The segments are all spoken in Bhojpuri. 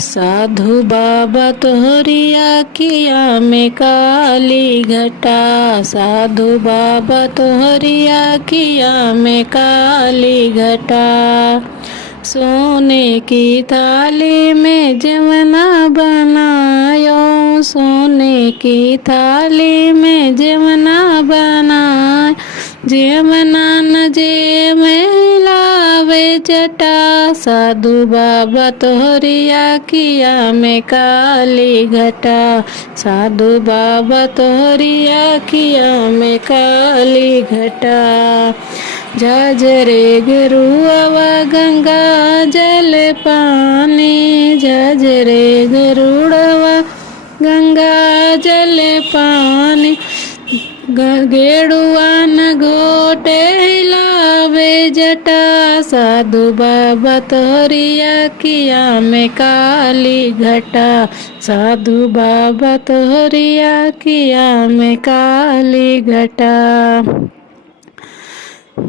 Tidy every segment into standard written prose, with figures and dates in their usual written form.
साधु बाबा तोहरी आखिया में काली घटा। साधु बाबा तोहरी आखिया में काली घटा। सोने की थाली में जमना बनायो। सोने की थाली में जमना बनाय। जमना न जे मिलावे जटा। साधु बाबा तोहरी आखिया में काली घटा। साधु बाबा तोहरी आखिया में काली घटा। झझरे गरुड़वा गंगा जल पानी। झझरे गरुड़वा गंगा जल पानी। गेड़ुआ न घोटे हिलावे जटा। साधु बाबा तोहरी आखिया में काली घटा। साधु बाबा तोहरी आखिया में काली घटा।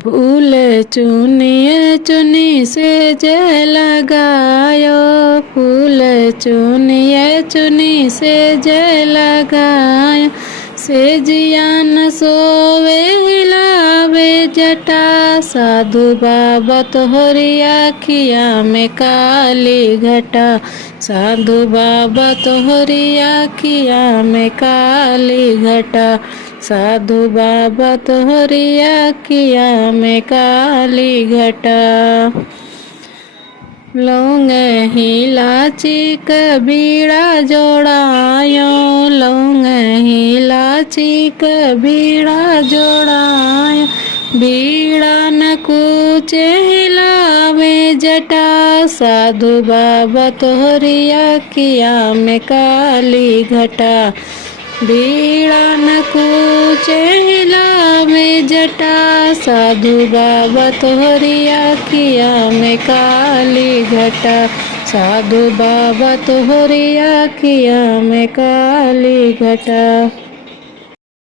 फूल चुनिए चुनी से जय लगायो। फूल चुनिए चुनी से जय लगायो। से जियान सोवे हिलावे जटा। साधु बाबा तोहरी आखिया में काली घटा। साधु बाबा तोहरी आखिया में काली घटा। साधु बाबा तोहरी आखिया में काली घटा। लौंग इलायची कबीड़ा जोड़ायो। लौंग इलायची कबीड़ा जोड़ायो। बीड़ा न कूच हिलावे जटा। साधु बाबा तोहरी आखिया में काली घटा। बीड़ा न कूच हिलावे जटा। साधु बाबा तोहरी आखिया में काली घटा। साधु बाबा तोहरी आखिया में काली घटा।